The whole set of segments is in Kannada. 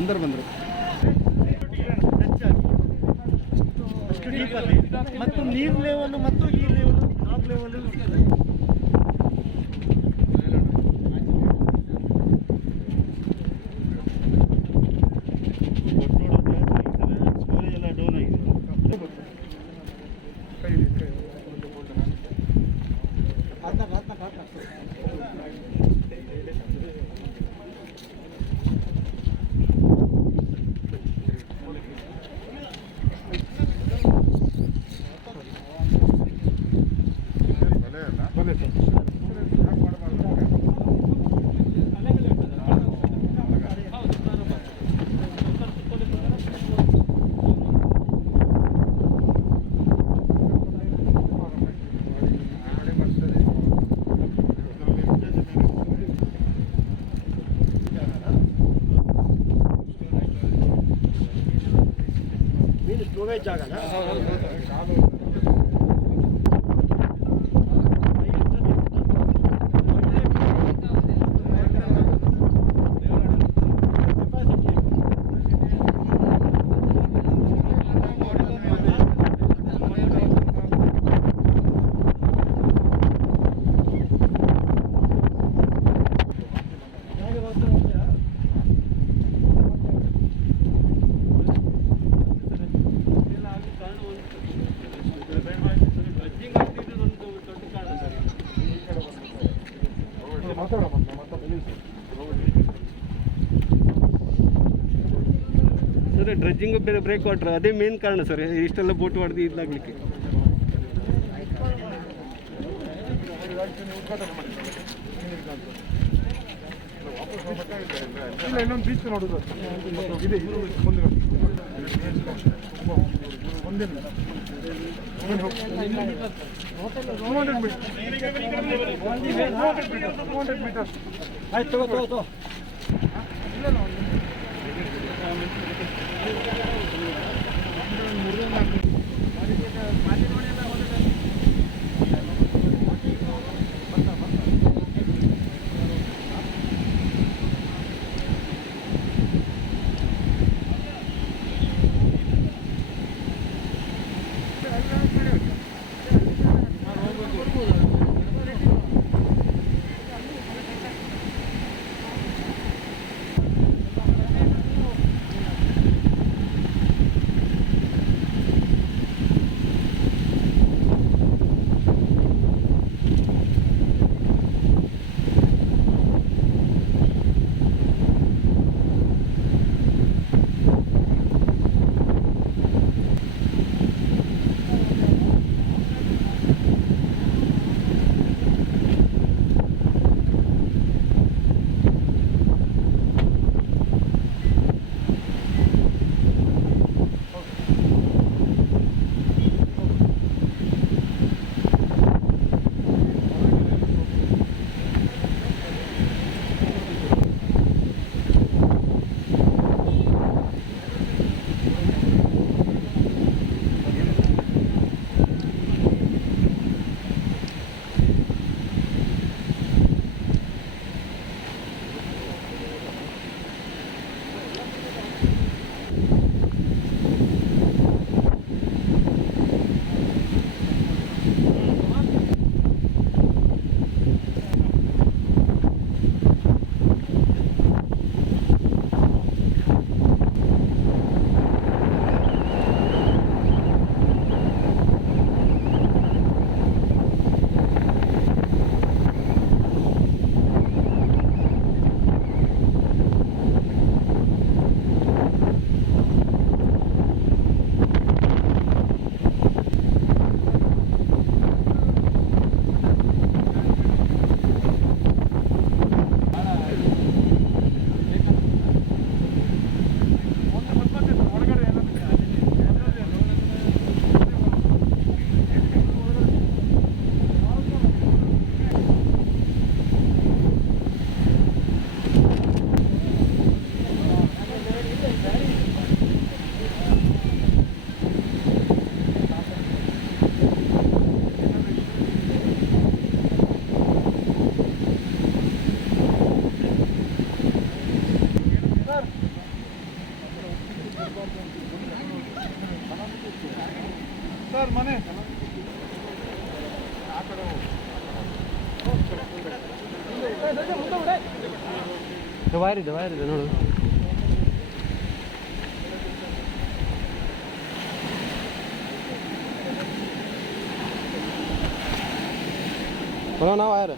अंदर ಬಂದರು ಅಷ್ಟು ಡೀಪಲ್ಲಿ ಮತ್ತು ನೀರು ಲೆವೆಲ್ ಮತ್ತು ಈ ಲೆವೆಲ್ ಟಾಪ್ ಲೆವೆಲ್ ಸ್ಟೋರೇಜ್ ಜಾಗನ ಸರ್ ಡ್ರೆಜ್ಜಿಂಗ್ ಬೇರೆ ಬ್ರೇಕ್ ವಾಟ್ರ್ ಅದೇ ಮೇನ್ ಕಾರಣ ಸರ್ ಇಷ್ಟೆಲ್ಲ ಬೋಟ್ ಹೊಡೆದು ಇದಾಗಲಿಕ್ಕೆ. ಇನ್ನೊಂದು ಬೀಚ್ ನೋಡೋದು ಇದೆ ಮುಂದೆ ಒಂದೇ 200 ಮೀಟರ್ ಆಯ್ತು ತಗೋ ಇಲ್ಲ ವೈರ್ ಇದೆ ನೋಡು. ಬರೋ ನಾವು ವೈರ್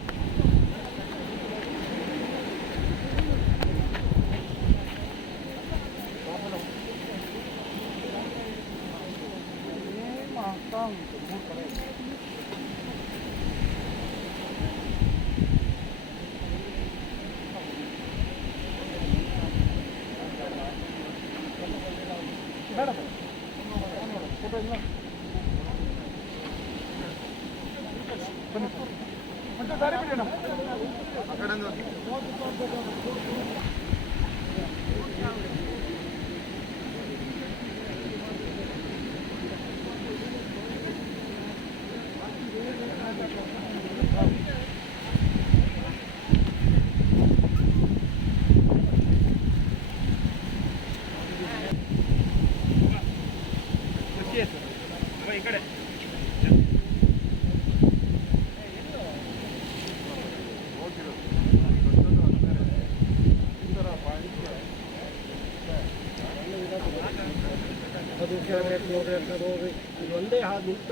ಒಂದೇ ಹಾಗೆ ನಿಂತ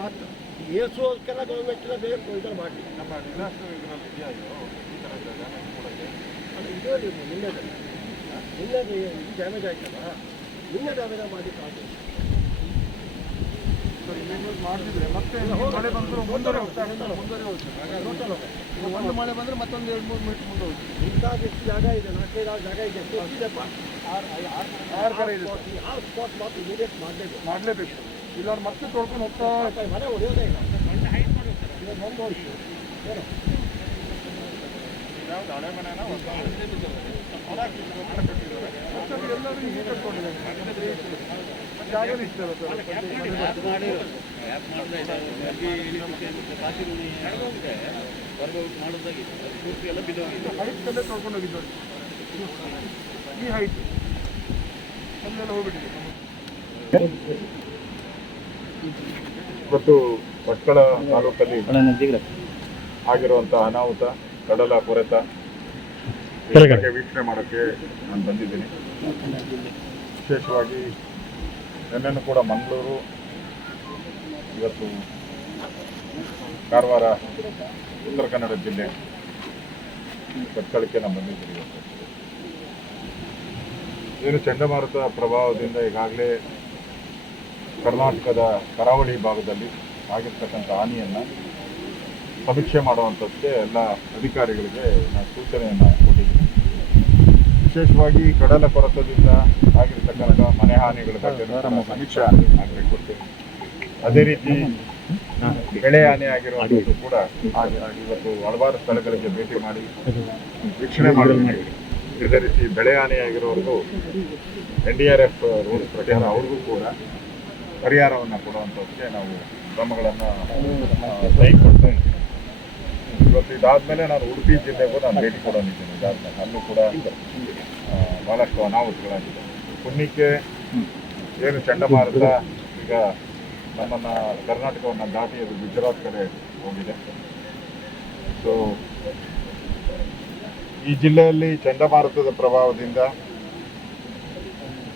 ಮಾತ್ರ ಏರ್ಸೋದಕ್ಕೆಲ್ಲ ಗೌರ್ಮೆಂಟೆಲ್ಲ ಬೇಕು ಇದನ್ನು ಮಾಡಲಿ. ನಮ್ಮ ಡಿಸಾಸ್ಟರ್ ಇದರಲ್ಲಿ ಇದೆಯಾ ಇದು ನಿನ್ನೆ ಡ್ಯಾಮೇಜ್ ಆಯ್ತಲ್ಲ, ನಿನ್ನೆ ಡ್ಯಾಮೇಜ್ ಮಾಡಿದ್ದು ಮಾಡಿದ್ರೆ ಮತ್ತೆ ಮಳೆ ಬಂದರೂ ಮುಂದೆ ಹೋಗ್ತಾ ಒಂದು ಮಳೆ ಬಂದರೆ ಮತ್ತೊಂದು 2-3 ಮೀಟರ್ ಮುಂದೆ ಹೋಗ್ತದೆ. ಇಂಥದ್ದು ಎಷ್ಟು ಜಾಗ ಇದೆ, 4-5 ಜಾಗ ಇದೆ, ಎಷ್ಟಿದೆಪ್ಪ? 6 ಕಡೆ ಇದೆ. 6 ಸ್ಪಾಟ್ ಮಾತ್ರ ಇಮಿಡಿಯೇಟ್ ಮಾಡಲೇಬೇಕು, ಇಲ್ಲ ಮತ್ತೆ ತೊಳ್ಕೊಂಡು ಹೋಗ್ತಾ ಮನೆ ಹೊಡೆಯೋದೇ ಇಲ್ಲ. ಒಂದು ವರ್ಷ ಏನು ಯಾವ್ದು ಹಳೆ ಮನೆನ ಎಲ್ಲರೂ ಹೀಗೆ ಕಟ್ಕೊಂಡಿದ್ದಾರೆ. ಜಾಗನೇ ಇಷ್ಟಲ್ಲ ಹೈಟ್ಕಲ್ಲೇ ತೊಳ್ಕೊಂಡು ಹೋಗಿದ್ದಾರೆ. ಈ ಹೈಟ್ ಅಲ್ಲೆಲ್ಲ ಹೋಗ್ಬಿಟ್ಟಿದೆ. ಇವತ್ತು ಭಟ್ಕಳ ತಾಲೂಕಲ್ಲಿ ಆಗಿರುವಂತಹ ಅನಾಹುತ, ಕಡಲ ಕೊರೆತ ವೀಕ್ಷಣೆ ಮಾಡೋಕ್ಕೆ ನಾನು ಬಂದಿದ್ದೀನಿ. ವಿಶೇಷವಾಗಿ ನಿನ್ನೆನೂ ಕೂಡ ಮಂಗಳೂರು, ಇವತ್ತು ಕಾರವಾರ, ಉತ್ತರ ಕನ್ನಡ ಜಿಲ್ಲೆ ಭಟ್ಕಳಕ್ಕೆ ನಾನು ಬಂದಿದ್ದೀನಿ. ಇವತ್ತು ಏನು ಚಂಡಮಾರುತ ಪ್ರಭಾವದಿಂದ ಈಗಾಗಲೇ ಕರ್ನಾಟಕದ ಕರಾವಳಿ ಭಾಗದಲ್ಲಿ ಆಗಿರ್ತಕ್ಕಂಥ ಹಾನಿಯನ್ನು ಸಮೀಕ್ಷೆ ಮಾಡುವಂಥದ್ದಕ್ಕೆ ಎಲ್ಲ ಅಧಿಕಾರಿಗಳಿಗೆ ನಾನು ಸೂಚನೆಯನ್ನು ಕೊಟ್ಟಿದ್ದೀನಿ. ವಿಶೇಷವಾಗಿ ಕಡಲ ಕೊರೆತದಿಂದ ಆಗಿರ್ತಕ್ಕಂಥ ಮನೆ ಹಾನಿಗಳ ಬಗ್ಗೆ ಸಮೀಕ್ಷೆ ಆಗಬೇಕು. ಅದೇ ರೀತಿ ಬೆಳೆ ಹಾನಿ ಆಗಿರುವಂಥದ್ದು ಕೂಡ ಇವತ್ತು ಹಲವಾರು ಸ್ಥಳಗಳಿಗೆ ಭೇಟಿ ಮಾಡಿ ವೀಕ್ಷಣೆ ಮಾಡಿದ್ದೀವಿ. ಇದೇ ರೀತಿ ಬೆಳೆ ಹಾನಿ ಆಗಿರೋರಿಗೂ NDRF ರೂಲ್ಸ್ ಪ್ರಕಾರ ಅವ್ರಿಗೂ ಕೂಡ ಪರಿಹಾರವನ್ನು ಕೊಡುವಂಥದ್ದಕ್ಕೆ ನಾವು ಕ್ರಮಗಳನ್ನು ಕೈಗೊಳ್ತಾ ಇದ್ದೀವಿ. ಇವತ್ತು ಇದಾದಮೇಲೆ ನಾನು ಉಡುಪಿ ಜಿಲ್ಲೆಗೂ ನಾನು ಭೇಟಿ ಕೊಡೋನಿದ್ದೀನಿ. ಇದಾದಮೇಲೆ ಅಲ್ಲೂ ಕೂಡ ಭಾಳಷ್ಟು ಅನಾಹುತಗಳಾಗಿದೆ. ಪುಣ್ಯಕ್ಕೆ ಏನು ಚಂಡಮಾರುತ ಈಗ ನಮ್ಮನ್ನು ಕರ್ನಾಟಕವನ್ನು ದಾಟಿ ಅದು ಗುಜರಾತ್ ಕಡೆ ಹೋಗಿದೆ. ಸೊ ಈ ಜಿಲ್ಲೆಯಲ್ಲಿ ಚಂಡಮಾರುತದ ಪ್ರಭಾವದಿಂದ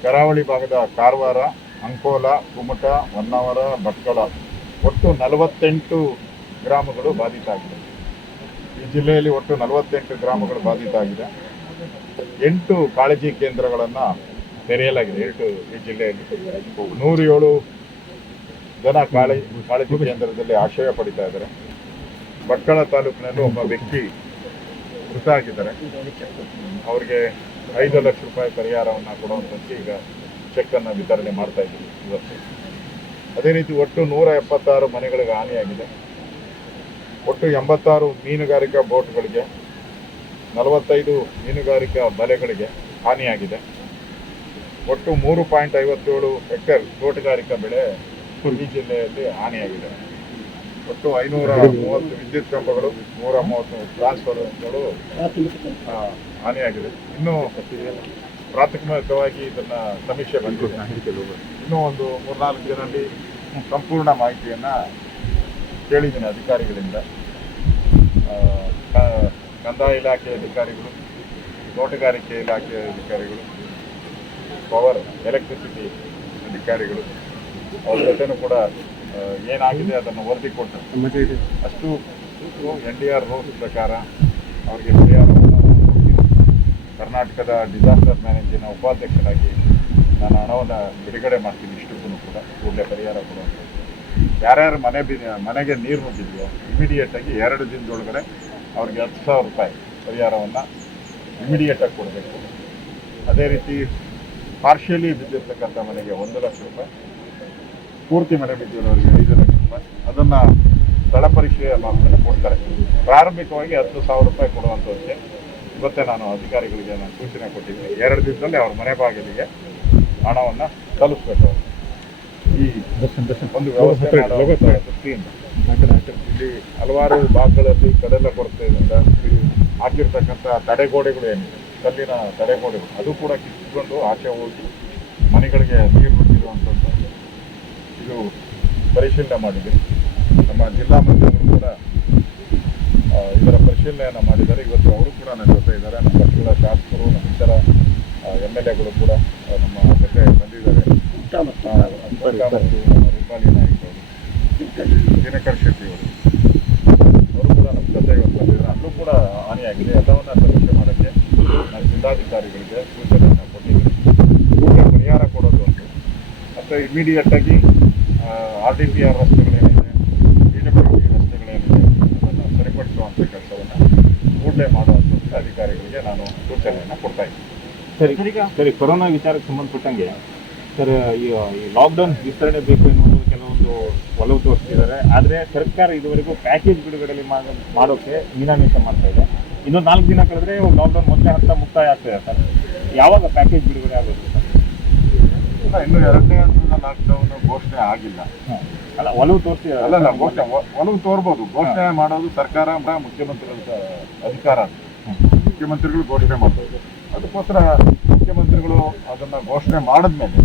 ಕರಾವಳಿ ಭಾಗದ ಕಾರವಾರ, ಅಂಕೋಲ, ಕುಮಟಾ, ಹೊನ್ನಾವರ, ಭಟ್ಕಳ ಒಟ್ಟು 48 ಗ್ರಾಮಗಳು ಬಾಧಿತ ಆಗಿದೆ. ಈ ಜಿಲ್ಲೆಯಲ್ಲಿ ಒಟ್ಟು 48 ಗ್ರಾಮಗಳು ಬಾಧಿತ ಆಗಿದೆ. 8 ಕಾಳಜಿ ಕೇಂದ್ರಗಳನ್ನು ತೆರೆಯಲಾಗಿದೆ. ಈ ಜಿಲ್ಲೆಯಲ್ಲಿ 107 ಜನ ಕಾಳಜಿ ಕೇಂದ್ರದಲ್ಲಿ ಆಶ್ರಯ ಪಡಿತಾ ಇದ್ದಾರೆ. ಭಟ್ಕಳ ತಾಲೂಕಿನಲ್ಲಿ ಒಬ್ಬ ವ್ಯಕ್ತಿ ಮೃತ ಆಗಿದ್ದಾರೆ. ಅವರಿಗೆ 5 ಲಕ್ಷ ರೂಪಾಯಿ ಪರಿಹಾರವನ್ನು ಕೊಡುವಂಥದ್ದು ಈಗ ಚೆಕ್ಕನ್ನು ವಿತರಣೆ ಮಾಡ್ತಾ ಇದ್ದೀವಿ ಇವತ್ತು. ಅದೇ ರೀತಿ ಒಟ್ಟು 176 ಮನೆಗಳಿಗೆ ಹಾನಿಯಾಗಿದೆ. ಒಟ್ಟು 86 ಮೀನುಗಾರಿಕಾ ಬೋಟ್ಗಳಿಗೆ, 45 ಮೀನುಗಾರಿಕಾ ಬಲೆಗಳಿಗೆ ಹಾನಿಯಾಗಿದೆ. ಒಟ್ಟು 3.57 ಹೆಕ್ಟೇರ್ ತೋಟಗಾರಿಕಾ ಬೆಳೆ ಈ ಜಿಲ್ಲೆಯಲ್ಲಿ ಹಾನಿಯಾಗಿದೆ. ಒಟ್ಟು 530 ವಿದ್ಯುತ್ ಕಂಬಗಳು, 130 ಟ್ರಾನ್ಸ್ಫಾರ್ಮರ್ಗಳು ಹಾನಿಯಾಗಿದೆ. ಇನ್ನೂ ಪ್ರಾಥಮಿಕವಾಗಿ ಇದನ್ನು ಸಮೀಕ್ಷೆ ಬಂದಿದೆ. ಇನ್ನೂ ಒಂದು 3-4 ದಿನದಲ್ಲಿ ಸಂಪೂರ್ಣ ಮಾಹಿತಿಯನ್ನು ಕೇಳಿದ್ದೀನಿ ಅಧಿಕಾರಿಗಳಿಂದ. ಕಂದಾಯ ಇಲಾಖೆ ಅಧಿಕಾರಿಗಳು, ತೋಟಗಾರಿಕೆ ಇಲಾಖೆ ಅಧಿಕಾರಿಗಳು, ಪವರ್ ಎಲೆಕ್ಟ್ರಿಸಿಟಿ ಅಧಿಕಾರಿಗಳು ಅವ್ರ ಜೊತೆನೂ ಕೂಡ ಏನಾಗಿದೆ ಅದನ್ನು ವರದಿ ಕೊಟ್ಟು ಅಷ್ಟು NDR ರೂಲ್ಸ್ ಪ್ರಕಾರ ಅವರಿಗೆ ಪರಿಹಾರವನ್ನು ಕರ್ನಾಟಕದ ಡಿಸಾಸ್ಟರ್ ಮ್ಯಾನೇಜಿನ ಉಪಾಧ್ಯಕ್ಷನಾಗಿ ನಾನು ಹಣವನ್ನು ಬಿಡುಗಡೆ ಮಾಡ್ತೀನಿ. ಇಷ್ಟಕ್ಕೂ ಕೂಡ ಕೂಡಲೇ ಪರಿಹಾರ ಕೊಡುವಂಥದ್ದು. ಯಾರ್ಯಾರು ಮನೆಗೆ ನೀರು ನುಗ್ಗಿದೆಯೋ ಇಮಿಡಿಯೇಟಾಗಿ 2 ದಿನದೊಳಗಡೆ ಅವ್ರಿಗೆ 10,000 ರೂಪಾಯಿ ಪರಿಹಾರವನ್ನು ಇಮಿಡಿಯೇಟಾಗಿ ಕೊಡಬೇಕು. ಅದೇ ರೀತಿ ಪಾರ್ಷಿಯಲಿ ಬಿದ್ದಿರ್ತಕ್ಕಂಥ ಮನೆಗೆ 1 ಲಕ್ಷ ರೂಪಾಯಿ, ಪೂರ್ತಿ ಮನೆ ಬಿದ್ದಿರೋರಿಗೆ 5 ಲಕ್ಷ ರೂಪಾಯಿ, ಅದನ್ನು ಸ್ಥಳ ಪರಿಶೀಲನೆ ಮಾಡ್ಕೊಂಡು ಕೊಡ್ತಾರೆ. ಪ್ರಾರಂಭಿಕವಾಗಿ 10,000 ರೂಪಾಯಿ ಕೊಡುವಂಥದ್ದಕ್ಕೆ ಇವತ್ತೇ ನಾನು ಅಧಿಕಾರಿಗಳಿಗೆ ಸೂಚನೆ ಕೊಟ್ಟಿದ್ದೀನಿ. 2 ದಿನದಲ್ಲಿ ಅವ್ರ ಮನೆ ಬಾಗಿಲಿಗೆ ಹಣವನ್ನು ತಲುಪಿಸ್ಬೇಕು. ಈ ಒಂದು ವ್ಯವಸ್ಥೆ ದೃಷ್ಟಿಯಿಂದ ಇಲ್ಲಿ ಹಲವಾರು ಭಾಗಗಳಲ್ಲಿ ಕಡಲ ಕೊರತೆಯಿಂದ ಹಾಕಿರ್ತಕ್ಕಂಥ ತಡೆಗೋಡೆಗಳು ಏನಿದೆ, ಕಲ್ಲಿನ ತಡೆಗೋಡೆಗಳು, ಅದು ಕೂಡ ಕಿತ್ಕೊಂಡು ಆಚೆ ಹೋಗಿ ಮನೆಗಳಿಗೆ ನೀರು ನುಗ್ಗಿರುವಂಥದ್ದು ಇದು ಪರಿಶೀಲನೆ ಮಾಡಿದ್ದೀನಿ. ನಮ್ಮ ಜಿಲ್ಲಾ ಮಂತ್ರಿಗಳು ಕೂಡ ಇದರ ಪರಿಶೀಲನೆಯನ್ನು ಮಾಡಿದ್ದಾರೆ. ಇವತ್ತು ಅವರು ಕೂಡ ನನ್ನ ಜೊತೆ ಇದ್ದಾರೆ. ನಮ್ಮ ಪಕ್ಷದ ಶಾಸಕರು, ನಮ್ಮ ಇತರ MLAಗಳು ಕೂಡ ನಮ್ಮ ಜೊತೆ ಬಂದಿದ್ದಾರೆ. ನಮ್ಮ ರೂಪಾಲಿ ನಾಯ್ಕ ಅವರು, ದಿನಕರ್ ಶೆಟ್ಟಿ ಅವರು ಕೂಡ ನಮ್ಮ ಜೊತೆ ಇವತ್ತು ಬಂದಿದ್ದಾರೆ. ಅಲ್ಲೂ ಕೂಡ ಹಾನಿಯಾಗಿದೆ. ಎಲ್ಲವನ್ನ ಸಮೀಕ್ಷೆ ಮಾಡೋಕ್ಕೆ ನಾನು ಜಿಲ್ಲಾಧಿಕಾರಿಗಳಿಗೆ ಸೂಚನೆಯನ್ನು ಕೊಟ್ಟಿದ್ದೀನಿ. ಕೂಡಲೇ ಪರಿಹಾರ ಕೊಡೋದು ಉಂಟು. ಮತ್ತು ಇಮಿಡಿಯೇಟಾಗಿ RDPR ರಸ್ತೆಗಳೇನಿದೆ, PWD ರಸ್ತೆಗಳೇನಿದೆ ಅದನ್ನು ಸರಿಪಡಿಸುವಂಥ ಕೆಲಸವನ್ನು ಕೂಡಲೇ ಮಾಡುವಂಥ ಅಧಿಕಾರಿಗಳಿಗೆ ನಾನು ಸೂಚನೆಯನ್ನು ಕೊಡ್ತಾ ಇದ್ದೀನಿ. ಸರಿ, ಕೊರೋನಾ ವಿಚಾರಕ್ಕೆ ಸಂಬಂಧಪಟ್ಟಂಗೆ ಸರ್, ಈ ಲಾಕ್ಡೌನ್ ವಿಸ್ತರಣೆ ಬೇಕು ಎನ್ನುವುದು ಕೆಲವೊಂದು ಒಲವು ತೋರಿಸ್ತಿದ್ದಾರೆ. ಆದರೆ ಸರ್ಕಾರ ಇದುವರೆಗೂ ಪ್ಯಾಕೇಜ್ ಬಿಡುಗಡೆ ಮಾಡೋಕ್ಕೆ ಮೀನಾಮೀಸ ಮಾಡ್ತಾ ಇದೆ. ಇನ್ನೊಂದು 4 ದಿನ ಕಳೆದ್ರೆ ಲಾಕ್ಡೌನ್ ಮೊದಲೇ ಹಂತ ಮುಕ್ತಾಯ ಆಗ್ತದೆ ಸರ್. ಯಾವಾಗ ಪ್ಯಾಕೇಜ್ ಬಿಡುಗಡೆ ಆಗೋದು ಸರ್? ಇನ್ನು 2ನೇ ಹಂತದ ಲಾಕ್ಡೌನ್ ಘೋಷಣೆ ಆಗಿಲ್ಲ. ಅಲ್ಲ, ಒಲವು ತೋರಿಸಿ ಅಲ್ಲ ಒಲವು ತೋರ್ಬೋದು. ಘೋಷಣೆ ಮಾಡೋದು ಸರ್ಕಾರ, ಮುಖ್ಯಮಂತ್ರಿಗಳ ಅಧಿಕಾರ. ಮುಖ್ಯಮಂತ್ರಿಗಳು ಘೋಷಣೆ ಮಾಡ್ಬೋದು. ಅದಕ್ಕೋಸ್ಕರ ಮುಖ್ಯಮಂತ್ರಿಗಳು ಅದನ್ನು ಘೋಷಣೆ ಮಾಡಿದ್ಮೇಲೆ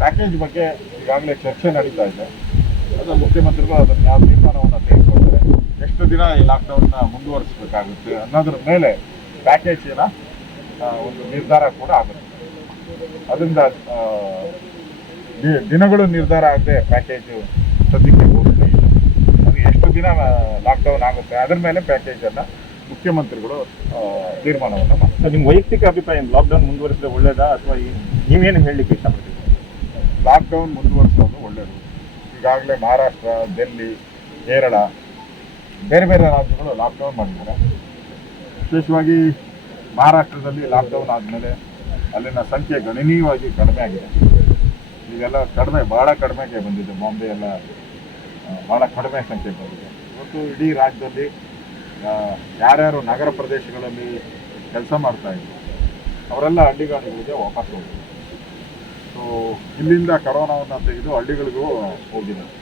ಪ್ಯಾಕೇಜ್ ಬಗ್ಗೆ ಈಗಾಗಲೇ ಚರ್ಚೆ ನಡೀತಾ ಇದೆ. ಅದು ಮುಖ್ಯಮಂತ್ರಿಗಳು ಅದನ್ನು ಯಾವ ತೀರ್ಮಾನವನ್ನು ತೆಗೆದುಕೊಳ್ತಾರೆ, ಎಷ್ಟು ದಿನ ಈ ಲಾಕ್ಡೌನ್ನ ಮುಂದುವರಿಸಬೇಕಾಗುತ್ತೆ ಅನ್ನೋದ್ರ ಮೇಲೆ ಪ್ಯಾಕೇಜಿನ ಒಂದು ನಿರ್ಧಾರ ಕೂಡ ಆಗುತ್ತೆ. ಅದರಿಂದ ದಿನಗಳು ನಿರ್ಧಾರ ಆಗದೆ ಪ್ಯಾಕೇಜು ಸದ್ಯಕ್ಕೆ ಘೋಷಣೆ ಇಲ್ಲ. ಅದು ಎಷ್ಟು ದಿನ ಲಾಕ್ಡೌನ್ ಆಗುತ್ತೆ ಅದರ ಮೇಲೆ ಪ್ಯಾಕೇಜನ್ನು ಮುಖ್ಯಮಂತ್ರಿಗಳು ತೀರ್ಮಾನವನ್ನು ಮಾಡ್ತಾರೆ. ನಿಮ್ಮ ವೈಯಕ್ತಿಕ ಅಭಿಪ್ರಾಯ ಲಾಕ್ಡೌನ್ ಮುಂದುವರಿಸಿದ್ರೆ ಒಳ್ಳೆಯದಾ ಅಥವಾ ನೀವೇನು ಹೇಳಲಿಕ್ಕೆ ಇಷ್ಟಪಡ್ತೀವಿ? ಲಾಕ್ಡೌನ್ ಮುಂದುವರಿಸೋದು ಒಳ್ಳೆಯದು. ಈಗಾಗಲೇ ಮಹಾರಾಷ್ಟ್ರ, ಡೆಲ್ಲಿ, ಕೇರಳ ಬೇರೆ ಬೇರೆ ರಾಜ್ಯಗಳು ಲಾಕ್ಡೌನ್ ಮಾಡಿದ್ದಾರೆ. ವಿಶೇಷವಾಗಿ ಮಹಾರಾಷ್ಟ್ರದಲ್ಲಿ ಲಾಕ್ಡೌನ್ ಆದಮೇಲೆ ಅಲ್ಲಿನ ಸಂಖ್ಯೆ ಗಣನೀಯವಾಗಿ ಕಡಿಮೆ ಆಗಿದೆ. ಈಗೆಲ್ಲ ಭಾಳ ಕಡಿಮೆಗೆ ಬಂದಿದೆ. ಬಾಂಬೆ ಎಲ್ಲ ಭಾಳ ಕಡಿಮೆ ಸಂಖ್ಯೆ ಬಂದಿದೆ. ಇವತ್ತು ಇಡೀ ರಾಜ್ಯದಲ್ಲಿ ಯಾರ್ಯಾರು ನಗರ ಪ್ರದೇಶಗಳಲ್ಲಿ ಕೆಲಸ ಮಾಡ್ತಾ ಇದ್ರು ಅವರೆಲ್ಲ ಹಳ್ಳಿಗಾಡುಗಳಿಗೆ ವಾಪಸ್ ಹೋಗಿದ್ದಾರೆ. ಸೊ ಇಲ್ಲಿಂದ ಕರೋನಾವನ್ನು ತೆಗೆದು ಹಳ್ಳಿಗಳಿಗೂ ಹೋಗಿದ್ದಾರೆ.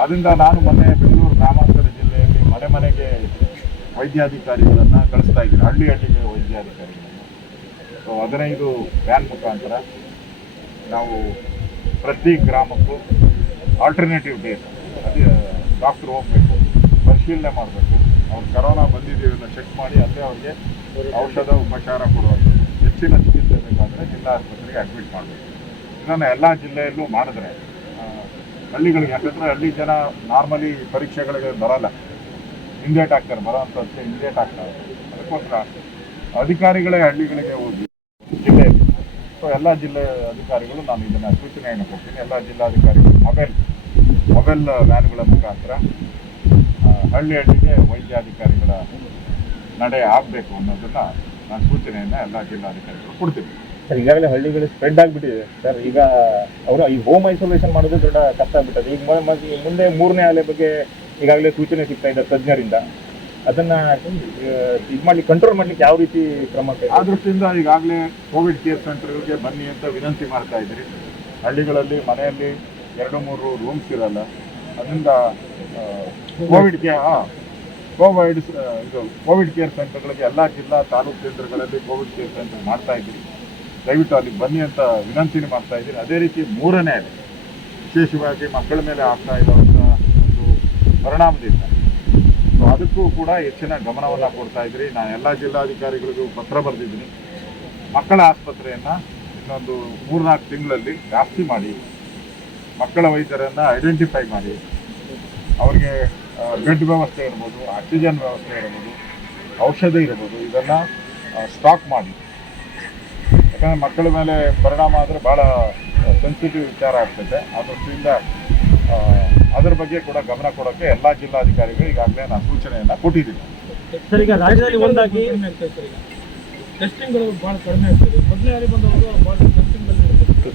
ಆದ್ದರಿಂದ ನಾನು ಮೊನ್ನೆ ಬೆಂಗಳೂರು ಗ್ರಾಮಾಂತರ ಜಿಲ್ಲೆಯಲ್ಲಿ ಮನೆ ಮನೆಗೆ ವೈದ್ಯಾಧಿಕಾರಿಗಳನ್ನು ಕಳಿಸ್ತಾ ಇದ್ದೀನಿ, ಹಳ್ಳಿಗೆ ವೈದ್ಯಾಧಿಕಾರಿಗಳನ್ನು. ಸೊ 15 ವ್ಯಾನ್ ಮುಖಾಂತರ ನಾವು ಪ್ರತಿ ಗ್ರಾಮಕ್ಕೂ ಆಲ್ಟರ್ನೇಟಿವ್ ಡೇಸ್ ಡಾಕ್ಟ್ರು ಹೋಗಬೇಕು, ಪರಿಶೀಲನೆ ಮಾಡಬೇಕು, ಅವ್ರು ಕರೋನಾ ಬಂದಿದ್ದೀರನ್ನ ಚೆಕ್ ಮಾಡಿ ಅಲ್ಲೇ ಅವ್ರಿಗೆ ಔಷಧ ಉಪಚಾರ ಕೊಡುವಂಥದ್ದು. ಹೆಚ್ಚಿನ ಚಿಕಿತ್ಸೆ ಬೇಕಾದರೆ ಜಿಲ್ಲಾ ಆಸ್ಪತ್ರೆಗೆ ಅಡ್ಮಿಟ್ ಮಾಡಬೇಕು. ಇದನ್ನು ಎಲ್ಲ ಜಿಲ್ಲೆಯಲ್ಲೂ ಮಾಡಿದ್ರೆ ಹಳ್ಳಿಗಳಿಗೆ, ಯಾಕಂದರೆ ಹಳ್ಳಿ ಜನ ನಾರ್ಮಲಿ ಪರೀಕ್ಷೆಗಳಿಗೆ ಬರೋಲ್ಲ, ಹಿಂದೇಟ್ ಆಗ್ತಾರೆ, ಬರೋವಂಥದ್ದಕ್ಕೆ ಹಿಂದೇಟ್ ಆಗ್ತಾರೆ. ಅದಕ್ಕೋಸ್ಕರ ಅಧಿಕಾರಿಗಳೇ ಹಳ್ಳಿಗಳಿಗೆ ಹೋಗಿ ಜಿಲ್ಲೆಯಲ್ಲಿ, ಸೊ ಎಲ್ಲ ಜಿಲ್ಲೆ ಅಧಿಕಾರಿಗಳು ನಾನು ಇದನ್ನು ಸೂಚನೆಯನ್ನು ಕೊಡ್ತೀನಿ. ಎಲ್ಲ ಜಿಲ್ಲಾಧಿಕಾರಿಗಳು ಮೊಬೈಲ್ ವ್ಯಾನ್ಗಳ ಮುಖಾಂತರ ಹಳ್ಳಿಗೆ ವೈದ್ಯಾಧಿಕಾರಿಗಳ ನಡೆ ಆಗಬೇಕು ಅನ್ನೋದನ್ನು ನಾನು ಸೂಚನೆಯನ್ನು ಎಲ್ಲ ಜಿಲ್ಲಾಧಿಕಾರಿಗಳು ಕೊಡ್ತೀನಿ. ಸರ್, ಈಗಾಗಲೇ ಹಳ್ಳಿಗಳು ಸ್ಪ್ರೆಡ್ ಆಗಿಬಿಟ್ಟಿದೆ ಸರ್. ಈಗ ಅವರು ಈ ಹೋಮ್ ಐಸೋಲೇಷನ್ ಮಾಡೋದು ದೊಡ್ಡ ಕಷ್ಟ ಆಗ್ಬಿಟ್ಟದೆ. ಈಗ ಮುಂದೆ 3ನೇ ಅಲೆ ಬಗ್ಗೆ ಈಗಾಗಲೇ ಸೂಚನೆ ಸಿಗ್ತಾ ಇದೆ ತಜ್ಞರಿಂದ. ಅದನ್ನು ಇದು ಮಾಡಲಿಕ್ಕೆ, ಕಂಟ್ರೋಲ್ ಮಾಡಲಿಕ್ಕೆ ಯಾವ ರೀತಿ ಕ್ರಮ? ಆ ದೃಷ್ಟಿಯಿಂದ ಈಗಾಗಲೇ ಕೋವಿಡ್ ಕೇರ್ ಸೆಂಟರ್ಗಳಿಗೆ ಬನ್ನಿ ಅಂತ ವಿನಂತಿ ಮಾಡ್ತಾ ಇದ್ದೀರಿ. ಹಳ್ಳಿಗಳಲ್ಲಿ ಮನೆಯಲ್ಲಿ 2-3 ರೂಮ್ಸ್ ಇರಲ್ಲ. ಅದರಿಂದ ಕೋವಿಡ್ ಕೇರ್ ಸೆಂಟರ್ಗಳಿಗೆ ಎಲ್ಲ ಜಿಲ್ಲಾ ತಾಲೂಕು ಕೇಂದ್ರಗಳಲ್ಲಿ ಕೋವಿಡ್ ಕೇರ್ ಸೆಂಟರ್ ಮಾಡ್ತಾ ಇದ್ದೀರಿ. ದಯವಿಟ್ಟು ಅಲ್ಲಿಗೆ ಬನ್ನಿ ಅಂತ ವಿನಂತಿನೇ ಮಾಡ್ತಾ ಇದ್ದೀನಿ. ಅದೇ ರೀತಿ 3ನೇ ಅಲೆ ವಿಶೇಷವಾಗಿ ಮಕ್ಕಳ ಮೇಲೆ ಆಗ್ತಾ ಇರುವಂಥ ಒಂದು ಪರಿಣಾಮದಿಂದ ಸೊ ಅದಕ್ಕೂ ಕೂಡ ಹೆಚ್ಚಿನ ಗಮನವನ್ನು ಕೊಡ್ತಾ ಇದ್ರಿ. ನಾನು ಎಲ್ಲ ಜಿಲ್ಲಾಧಿಕಾರಿಗಳಿಗೂ ಪತ್ರ ಬರೆದಿದ್ದೀನಿ. ಮಕ್ಕಳ ಆಸ್ಪತ್ರೆಯನ್ನು ಇನ್ನೊಂದು 3-4 ತಿಂಗಳಲ್ಲಿ ಜಾಸ್ತಿ ಮಾಡಿ, ಮಕ್ಕಳ ವೈದ್ಯರನ್ನು ಐಡೆಂಟಿಫೈ ಮಾಡಿ, ಅವರಿಗೆ ಬೆಡ್ ವ್ಯವಸ್ಥೆ ಇರ್ಬೋದು, ಆಕ್ಸಿಜನ್ ವ್ಯವಸ್ಥೆ ಇರ್ಬೋದು, ಔಷಧಿ ಇರ್ಬೋದು, ಇದನ್ನು ಸ್ಟಾಕ್ ಮಾಡಿ. ಯಾಕಂದರೆ ಮಕ್ಕಳ ಮೇಲೆ ಪರಿಣಾಮ ಆದರೆ ಭಾಳ ಸೆನ್ಸಿಟಿವ್ ವಿಚಾರ ಆಗ್ತದೆ. ಆ ದೃಷ್ಟಿಯಿಂದ ಅದ್ರ ಬಗ್ಗೆ ಕೂಡ ಗಮನ ಕೊಡೋಕ್ಕೆ ಎಲ್ಲ ಜಿಲ್ಲಾಧಿಕಾರಿಗಳು ಈಗಾಗಲೇ ನಾನು ಸೂಚನೆಯನ್ನು ಕೊಟ್ಟಿದ್ದೀನಿ. ಸರ್, ಈಗ ರಾಜ್ಯದಲ್ಲಿ ಒಂದಾಗಿ ಟೆಸ್ಟಿಂಗ್ಗಳು ಭಾಳ ಕಡಿಮೆ ಆಗ್ತದೆ. ಮೊದಲನೇ ಬಾರಿ ಬಂದವರು ಭಾಳ ಟೆಸ್ಟಿಂಗ್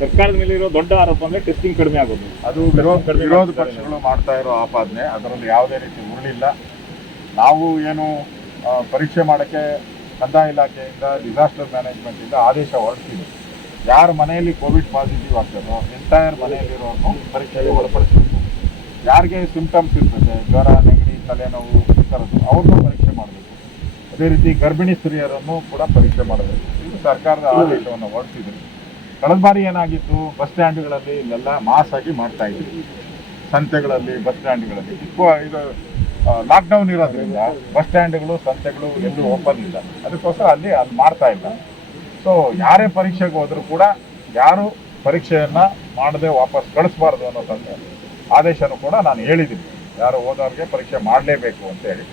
ಸರ್ಕಾರದ ಮೇಲೆ ಇರೋ ದೊಡ್ಡ ಆರೋಪ ಅಂದರೆ ಟೆಸ್ಟಿಂಗ್ ಕಡಿಮೆ ಆಗೋದು. ಅದು ವಿರೋಧ ಪಕ್ಷಗಳು ಮಾಡ್ತಾ ಇರೋ ಆಪಾದನೆ. ಅದರಲ್ಲಿ ಯಾವುದೇ ರೀತಿ ಉರುಳಿಲ್ಲ. ನಾವು ಏನು ಪರೀಕ್ಷೆ ಮಾಡೋಕ್ಕೆ ಕಂದಾಯ ಇಲಾಖೆಯಿಂದ, ಡಿಸಾಸ್ಟರ್ ಮ್ಯಾನೇಜ್ಮೆಂಟಿಂದ ಆದೇಶ ಹೊರಡಿಸಿದ್ವಿ. ಯಾರ ಮನೆಯಲ್ಲಿ ಕೋವಿಡ್ ಪಾಸಿಟಿವ್ ಆಗ್ತದೋ ಎಂಟೈರ್ ಮನೆಯಲ್ಲಿರೋನು ಪರೀಕ್ಷೆಗೆ ಒಳಪಡಿಸಬೇಕು. ಯಾರಿಗೆ ಸಿಂಪ್ಟಮ್ಸ್ ಇರ್ತದೆ, ಜ್ವರ, ನೆಗಡಿ, ತಲೆನೋವು ಈ ಥರದ್ದು, ಅವ್ರನ್ನೂ ಪರೀಕ್ಷೆ ಮಾಡಬೇಕು. ಅದೇ ರೀತಿ ಗರ್ಭಿಣಿ ಸ್ತ್ರೀಯರನ್ನು ಕೂಡ ಪರೀಕ್ಷೆ ಮಾಡಬೇಕು. ಇದು ಸರ್ಕಾರದ ಆದೇಶವನ್ನು ಹೊರಡಿಸಿದ್ರು. ಕಳೆದ ಬಾರಿ ಏನಾಗಿತ್ತು, ಬಸ್ ಸ್ಟ್ಯಾಂಡ್ಗಳಲ್ಲಿ ಇಲ್ಲೆಲ್ಲ ಮಾಸ್ ಆಗಿ ಮಾಡ್ತಾ ಇದ್ವಿ. ಸಂತೆಗಳಲ್ಲಿ, ಬಸ್ ಸ್ಟ್ಯಾಂಡ್ಗಳಲ್ಲಿ ಇದು ಲಾಕ್ಡೌನ್ ಇರೋದ್ರಿಂದ ಬಸ್ ಸ್ಟ್ಯಾಂಡ್ಗಳು, ಸಂತೆಗಳು ಎಲ್ಲೂ ಓಪನ್ ಇಲ್ಲ. ಅದಕ್ಕೋಸ್ಕರ ಅಲ್ಲಿ ಮಾಡ್ತಾ ಇಲ್ಲ. ಸೊ ಯಾರೇ ಪರೀಕ್ಷೆಗೆ ಹೋದರೂ ಕೂಡ ಯಾರು ಪರೀಕ್ಷೆಯನ್ನು ಮಾಡದೆ ವಾಪಸ್ ಕಳಿಸ್ಬಾರ್ದು ಅನ್ನೋ ಆದೇಶನೂ ಕೂಡ ನಾನು ಹೇಳಿದ್ದೀನಿ. ಯಾರು ಹೋದವ್ರಿಗೆ ಪರೀಕ್ಷೆ ಮಾಡಲೇಬೇಕು ಅಂತೇಳಿ.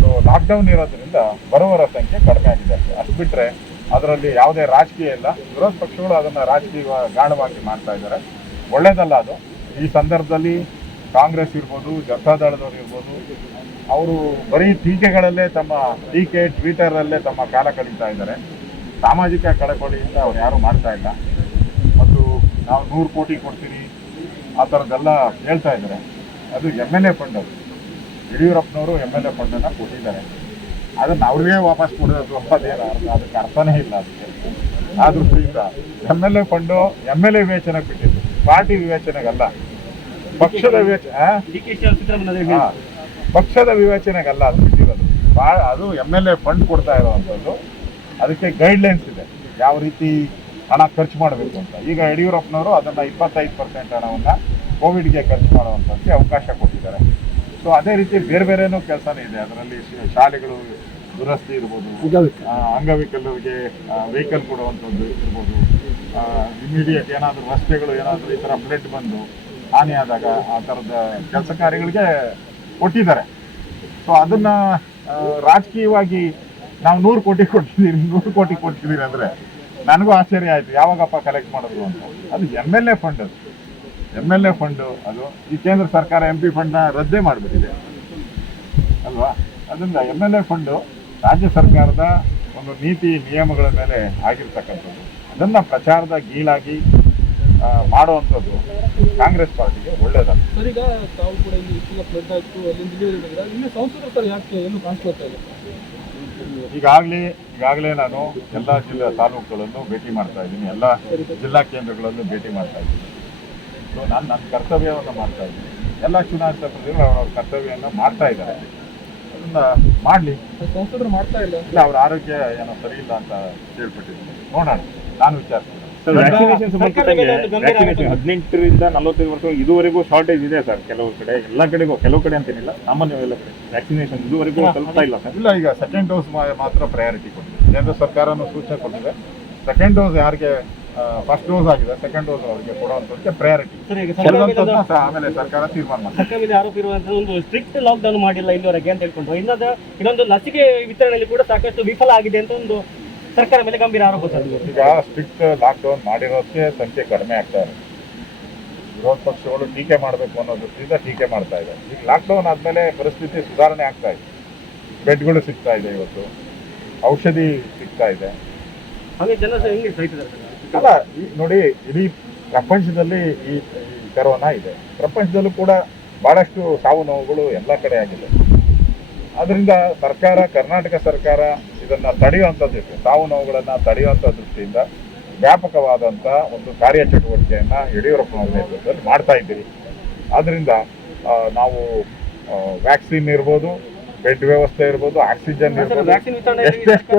ಸೊ ಲಾಕ್ಡೌನ್ ಇರೋದ್ರಿಂದ ಬರುವವರ ಸಂಖ್ಯೆ ಕಡಿಮೆ ಆಗಿದೆ. ಅಷ್ಟು ಬಿಟ್ಟರೆ ಅದರಲ್ಲಿ ಯಾವುದೇ ರಾಜಕೀಯ ಇಲ್ಲ. ವಿರೋಧ ಪಕ್ಷಗಳು ಅದನ್ನು ರಾಜಕೀಯ ಗಾಢವಾಗಿ ಮಾಡ್ತಾ ಇದ್ದಾರೆ. ಒಳ್ಳೆಯದಲ್ಲ ಅದು. ಈ ಸಂದರ್ಭದಲ್ಲಿ ಕಾಂಗ್ರೆಸ್ ಇರ್ಬೋದು, ಜನತಾದಳದವ್ರು ಇರ್ಬೋದು, ಅವರು ಬರೀ ಟೀಕೆಗಳಲ್ಲೇ ಟ್ವಿಟರಲ್ಲೇ ತಮ್ಮ ಕಾಲ ಕಳೀತಾ ಇದ್ದಾರೆ. ಸಾಮಾಜಿಕ ಕಳಕಳಿಯಿಂದ ಅವ್ರು ಯಾರೂ ಮಾಡ್ತಾ ಇಲ್ಲ. ಮತ್ತು ನಾವು 100 ಕೋಟಿ ಕೊಡ್ತೀವಿ ಆ ಥರದ್ದೆಲ್ಲ ಹೇಳ್ತಾ ಇದ್ದಾರೆ. ಅದು MLA ಫಂಡ್. ಅದು ಯಡಿಯೂರಪ್ಪನವರು MLA ಫಂಡನ್ನು ಕೊಟ್ಟಿದ್ದಾರೆ. ಅದನ್ನು ಅವ್ರಿಗೆ ವಾಪಸ್ ಕೊಡೋದು ಅದಕ್ಕೆ ಅರ್ಥನೇ ಇಲ್ಲ. ಅದಕ್ಕೆ ಆ ದೃಷ್ಟಿಯಿಂದ MLA ಫಂಡು MLA ವಿವೇಚನೆಗೆ ಬಿಟ್ಟಿದ್ದು, ಪಾರ್ಟಿ ವಿವೇಚನೆಗಲ್ಲ, ಪಕ್ಷದ ಪಕ್ಷದ ವಿವೇಚನೆಗಲ್ಲ ಅದು ಬಿಟ್ಟಿರೋದು. ಅದು MLA ಫಂಡ್ ಕೊಡ್ತಾ ಇರೋವಂಥದ್ದು. ಅದಕ್ಕೆ ಗೈಡ್ಲೈನ್ಸ್ ಇದೆ, ಯಾವ ರೀತಿ ಹಣ ಖರ್ಚು ಮಾಡಬೇಕು ಅಂತ. ಈಗ ಯಡಿಯೂರಪ್ಪನವರು ಅದನ್ನು 25% ಹಣವನ್ನು ಕೋವಿಡ್ಗೆ ಖರ್ಚು ಮಾಡುವಂಥದ್ದಕ್ಕೆ ಅವಕಾಶ ಕೊಟ್ಟಿದ್ದಾರೆ. ಸೊ ಅದೇ ರೀತಿ ಬೇರೆ ಬೇರೆನೂ ಕೆಲಸನೇ ಇದೆ. ಅದರಲ್ಲಿ ಶಾಲೆಗಳು ದುರಸ್ತಿ ಇರ್ಬೋದು, ಅಂಗವಿಕಲರಿಗೆ ವೆಹಿಕಲ್ ಕೊಡುವಂಥದ್ದು ಇರ್ಬೋದು, ಇಮಿಡಿಯೇಟ್ ಏನಾದರೂ ರಸ್ತೆಗಳು ಏನಾದರೂ ಈ ಥರ ಬ್ಲಡ್ ಬಂದು ಹಾನಿ ಆದಾಗ ಆ ಥರದ ಕೆಲಸ ಕಾರ್ಯಗಳಿಗೆ ಕೊಟ್ಟಿದ್ದಾರೆ. ಸೊ ಅದನ್ನು ರಾಜಕೀಯವಾಗಿ ನಾವು 100 ಕೋಟಿ ಕೊಟ್ಟಿದ್ದೀರಿ, 100 ಕೋಟಿ ಕೊಟ್ಟಿದ್ದೀರಿ ಅಂದರೆ ನನಗೂ ಆಶ್ಚರ್ಯ ಆಯಿತು. ಯಾವಾಗಪ್ಪ ಕಲೆಕ್ಟ್ ಮಾಡೋದು ಅಂತ. ಅದು MLA ಫಂಡ್. ಅದು MLA ಫಂಡು. ಅದು ಈ ಕೇಂದ್ರ ಸರ್ಕಾರ MP ಫಂಡ್ನ ರದ್ದೇ ಮಾಡಿಬಿಟ್ಟಿದೆ ಅಲ್ವಾ. ಅದರಿಂದ MLA ಫಂಡು ರಾಜ್ಯ ಸರ್ಕಾರದ ಒಂದು ನೀತಿ ನಿಯಮಗಳ ಮೇಲೆ ಆಗಿರ್ತಕ್ಕಂಥದ್ದು. ಅದನ್ನು ಪ್ರಚಾರದ ಗೀಳಾಗಿ ಮಾಡುವಂಥದ್ದು ಕಾಂಗ್ರೆಸ್ ಪಾರ್ಟಿಗೆ ಒಳ್ಳೆಯದಲ್ಲ. ಸರ್, ಈಗ ತಾವು ಕೂಡ ಇಲ್ಲಿ ಇಷ್ಟೆಲ್ಲ ಫ್ಲಡ್ ಆಯಿತು, ಅಲ್ಲಿಂದ ಡೆಲಿವರಿ ಇಲ್ಲಿ ಸಂಸದರು ಯಾಕೆ ಏನು ಕಾಣಿಸ್ಕೊಳ್ತಾ ಇಲ್ಲ? ಈಗಾಗಲೇ ನಾನು ಎಲ್ಲ ಜಿಲ್ಲಾ ತಾಲೂಕುಗಳನ್ನು ಭೇಟಿ ಮಾಡ್ತಾ ಇದ್ದೀನಿ, ಎಲ್ಲ ಜಿಲ್ಲಾ ಕೇಂದ್ರಗಳನ್ನು ಭೇಟಿ ಮಾಡ್ತಾ ಇದ್ದೀನಿ. ಸೊ ನಾನು ನನ್ನ ಕರ್ತವ್ಯವನ್ನು ಮಾಡ್ತಾ ಇದ್ದೀನಿ. ಎಲ್ಲ ಚುನಾಯಿತ ಪ್ರತಿನಿಧಿಗಳು ಅವರವ್ರ ಕರ್ತವ್ಯವನ್ನು ಮಾಡ್ತಾ ಇದ್ದಾರೆ. ಅದನ್ನು ಮಾಡಲಿ. ಸಂಸದರು ಮಾಡ್ತಾ ಇಲ್ಲ, ಅವ್ರ ಆರೋಗ್ಯ ಏನೋ ಸರಿ ಇಲ್ಲ ಅಂತ ಕೇಳ್ಪಟ್ಟಿದ್ದೀನಿ. ನೋಡೋಣ, ನಾನು ವಿಚಾರಿಸ್ತೀನಿ. ವ್ಯಾಕ್ಸಿನೇಷನ್ 18ರಿಂದ 45 ವರ್ಷ ಇದುವರೆಗೂ ಶಾರ್ಟೇಜ್ ಇದೆ ಸರ್. ಕೆಲವು ಕಡೆ, ಎಲ್ಲ ಕಡೆಗೂ, ಕೆಲವು ಕಡೆ ಅಂತೇನಿಲ್ಲ, ಸಾಮಾನ್ಯವೆಲ್ಲ ಕಡೆ ವ್ಯಾಕ್ಸಿನೇಷನ್ ಇದುವರೆಗೂ ತಲುಪ್ತಾ ಇಲ್ಲ ಸರ್. ಇಲ್ಲ, ಈಗ ಸೆಕೆಂಡ್ ಡೋಸ್ ಮಾತ್ರ ಪ್ರಯಾರಿಟಿ ಕೊಟ್ಟಿದೆ. ಕೇಂದ್ರ ಸರ್ಕಾರನೂ ಸೂಚನೆ ಕೊಟ್ಟಿದೆ. ಸೆಕೆಂಡ್ ಡೋಸ್ ಯಾರಿಗೆ ಫಸ್ಟ್ ಡೋಸ್ ಆಗಿದೆ, ಸೆಕೆಂಡ್ ಡೋಸ್ ಅವರಿಗೆ ಕೊಡುವಂಥದ್ದಕ್ಕೆ ಪ್ರಯಾರಿಟಿ. ಆಮೇಲೆ ಸರ್ಕಾರ ತೀರ್ಮಾನ ಮಾಡಿ. ಸರ್ಕಾರ ಮೇಲೆ ಆರೋಪ ಇರುವಂತಹ ಒಂದು ಸ್ಟ್ರಿಕ್ಟ್ ಲಾಕ್ಡೌನ್ ಮಾಡಿಲ್ಲ ಇಲ್ಲಿವರೆಗೆ ಅಂತ ಹೇಳ್ಕೊಂಡು, ಇನ್ನೊಂದು ಲಸಿಕೆ ವಿತರಣೆಯಲ್ಲಿ ಕೂಡ ಸಾಕಷ್ಟು ವಿಫಲ ಆಗಿದೆ ಅಂತ ಒಂದು ಸರ್ಕಾರ ಮೇಲೆ ಗಂಭೀರ ಆರೋಪ ಸರ್. ಈಗ ಸ್ಟ್ರಿಕ್ಟ್ ಲಾಕ್ಡೌನ್ ಮಾಡಿರೋದಕ್ಕೆ ಸಂಖ್ಯೆ ಕಡಿಮೆ ಆಗ್ತಾ ಇದೆ. ವಿರೋಧ ಪಕ್ಷಗಳು ಟೀಕೆ ಮಾಡಬೇಕು ಅನ್ನೋ ದೃಷ್ಟಿಯಿಂದ ಟೀಕೆ ಮಾಡ್ತಾ ಇದೆ. ಈಗ ಲಾಕ್ಡೌನ್ ಆದಮೇಲೆ ಪರಿಸ್ಥಿತಿ ಸುಧಾರಣೆ ಆಗ್ತಾ ಇದೆ. ಬೆಡ್ಗಳು ಸಿಗ್ತಾ ಇದೆ, ಇವತ್ತು ಔಷಧಿ ಸಿಗ್ತಾ ಇದೆ. ಹಾಗೆ ಜನ ಹೆಂಗೆ ಸಹಿತಿದ್ದಾರೆ ಅಲ್ಲ, ನೋಡಿ, ಇಡೀ ಪ್ರಪಂಚದಲ್ಲಿ ಈ ಕರೋನಾ ಇದೆ. ಪ್ರಪಂಚದಲ್ಲೂ ಕೂಡ ಭಾಳಷ್ಟು ಸಾವು ನೋವುಗಳು ಎಲ್ಲ ಕಡೆ ಆಗಿದೆ. ಅದರಿಂದ ಸರ್ಕಾರ, ಕರ್ನಾಟಕ ಸರ್ಕಾರ ಇದನ್ನು ತಡೆಯುವಂಥದ್ದು, ಸಾವು ನೋವುಗಳನ್ನು ತಡೆಯುವಂಥ ದೃಷ್ಟಿಯಿಂದ ವ್ಯಾಪಕವಾದಂಥ ಒಂದು ಕಾರ್ಯಚಟುವಟಿಕೆಯನ್ನು ಯಡಿಯೂರಪ್ಪನವರ ನೇತೃತ್ವದಲ್ಲಿ ಮಾಡ್ತಾ ಇದ್ದೀವಿ. ಆದ್ದರಿಂದ ನಾವು ವ್ಯಾಕ್ಸಿನ್ ಇರ್ಬೋದು, ಬೆಡ್ ವ್ಯವಸ್ಥೆ ಇರ್ಬೋದು, ಆಕ್ಸಿಜನ್ ಇರ್ಬೋದು, ಎಷ್ಟೆಷ್ಟು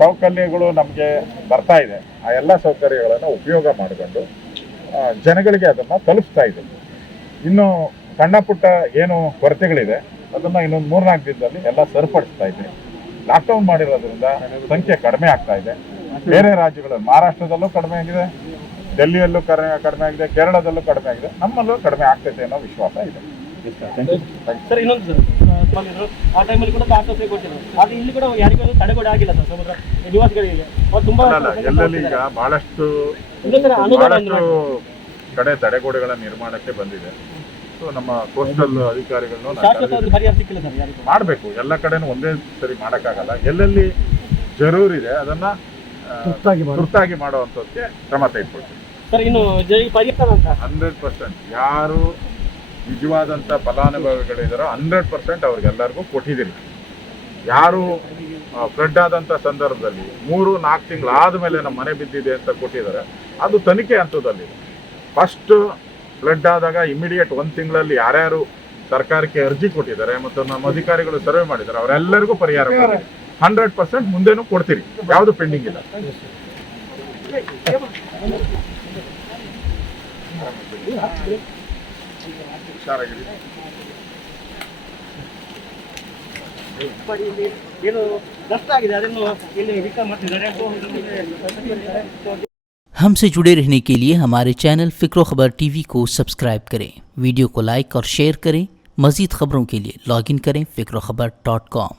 ಸೌಕರ್ಯಗಳು ನಮಗೆ ಬರ್ತಾ ಇದೆ, ಆ ಎಲ್ಲ ಸೌಕರ್ಯಗಳನ್ನು ಉಪಯೋಗ ಮಾಡಿಕೊಂಡು ಜನಗಳಿಗೆ ಅದನ್ನು ತಲುಪಿಸ್ತಾ ಇದ್ದೀವಿ. ಇನ್ನು ಸಣ್ಣ ಪುಟ್ಟ ಏನು ಕೊರತೆಗಳಿದೆ ಅದನ್ನು ಇನ್ನೊಂದು 3-4 ದಿನದಲ್ಲಿ ಎಲ್ಲ ಸರಿಪಡಿಸ್ತಾ ಇದ್ದೀವಿ. ಲಾಕ್ಡೌನ್ ಮಾಡಿರೋದ್ರಿಂದ ಸಂಖ್ಯೆ ಕಡಿಮೆ ಆಗ್ತಾ ಇದೆ. ಬೇರೆ ರಾಜ್ಯಗಳು ಮಹಾರಾಷ್ಟ್ರದಲ್ಲೂ ಕಡಿಮೆ ಆಗಿದೆ, ಡೆಲ್ಲಿಯಲ್ಲೂ ಕಡಿಮೆ ಆಗಿದೆ, ಕೇರಳದಲ್ಲೂ ಕಡಿಮೆ ಆಗಿದೆ, ನಮ್ಮಲ್ಲೂ ಕಡಿಮೆ ಆಗ್ತೈತೆ ಅನ್ನೋ ವಿಶ್ವಾಸ ಇದೆ. ಸರ್ ಇನ್ನೊಂದು ಸರ್ ಬಂದಿದ್ರು ಆ ಟೈಮಲ್ಲಿ ಕೂಡ ಆಶ್ವಾಸನೆ ಕೊಟ್ಟಿದ್ರು, ಆದರೆ ಇಲ್ಲಿ ಕೂಡ ಯಾರಿಗೂ ತಡೆಗೋಡೆ ಆಗಿಲ್ಲ ಸರ್ ಸಮುದ್ರ ನಿವಾಸಿಗಳಿಗೆ. ಅವ್ರು ತುಂಬಾ ಎಲ್ಲೆಲ್ಲಿ ಈಗ ಬಹಳಷ್ಟು ಇನ್ನೊಂದರ ಅನುದಾನ ಕಡೆ ತಡೆಗೋಡೆಗಳ ನಿರ್ಮಾಣಕ್ಕೆ ಬಂದಿದೆ. ಸೊ ನಮ್ಮ ಕೋಸ್ಟಲ್ ಅಧಿಕಾರಿಗಳನ್ನು ಶಾಶ್ವತ ಒಂದು ಪರಿಹಾರ ಸಿಕ್ಕಿಲ್ಲ ಸರ್ ಯಾರಿಗೂ. ಮಾಡಬೇಕು. ಎಲ್ಲ ಕಡೆನೂ ಒಂದೇ ಸರಿ ಮಾಡೋಕ್ಕಾಗಲ್ಲ. ಎಲ್ಲೆಲ್ಲಿ ಜರೂರಿದೆ ಅದನ್ನ ತುರ್ತಾಗಿ ಮಾಡುವಂಥದ್ದಕ್ಕೆ ಕ್ರಮ ತೆಗೆದುಕೊಳ್ತೀವಿ ಸರ್. ಇನ್ನು ಪರಿಹಾರ ಅಂತ 100% ಯಾರು ನಿಜವಾದಂಥ ಫಲಾನುಭವಿಗಳಿದಾರೋ 100% ಅವ್ರಿಗೆಲ್ಲರಿಗೂ ಕೊಟ್ಟಿದ್ದೀರಿ. ಯಾರು ಫ್ಲಡ್ ಆದಂಥ ಸಂದರ್ಭದಲ್ಲಿ 3-4 ತಿಂಗಳಾದ ಮೇಲೆ ನಮ್ಮ ಮನೆ ಬಿದ್ದಿದೆ ಅಂತ ಕೊಟ್ಟಿದ್ದಾರೆ, ಅದು ತನಿಖೆ ಹಂತದಲ್ಲಿದೆ. ಫಸ್ಟ್ ಫ್ಲಡ್ ಆದಾಗ ಇಮಿಡಿಯೇಟ್ 1 ತಿಂಗಳಲ್ಲಿ ಯಾರ್ಯಾರು ಸರ್ಕಾರಕ್ಕೆ ಅರ್ಜಿ ಕೊಟ್ಟಿದ್ದಾರೆ ಮತ್ತು ನಮ್ಮ ಅಧಿಕಾರಿಗಳು ಸರ್ವೆ ಮಾಡಿದ್ದಾರೆ ಅವರೆಲ್ಲರಿಗೂ ಪರಿಹಾರ 100% ಮುಂದೆನೂ ಕೊಡ್ತೀರಿ, ಯಾವುದು ಪೆಂಡಿಂಗ್ ಇಲ್ಲ. ಹುಷಾರಾಗಿರಿ. ಏನು ನಷ್ಟ ಆಗಿದೆ ಅದನ್ನು ಇಲ್ಲಿ ವಿಚಾರ ಮಾಡ್ತಿದ್ದಾರೆ. हमसे जुड़े रहने के लिए हमारे चैनल फ़िक्र खबर टीवी को सब्सक्राइब करें, वीडियो को लाइक और शेयर करें। मज़ीद खबरों के लिए लॉगिन करें फ़िक्रखबर.com।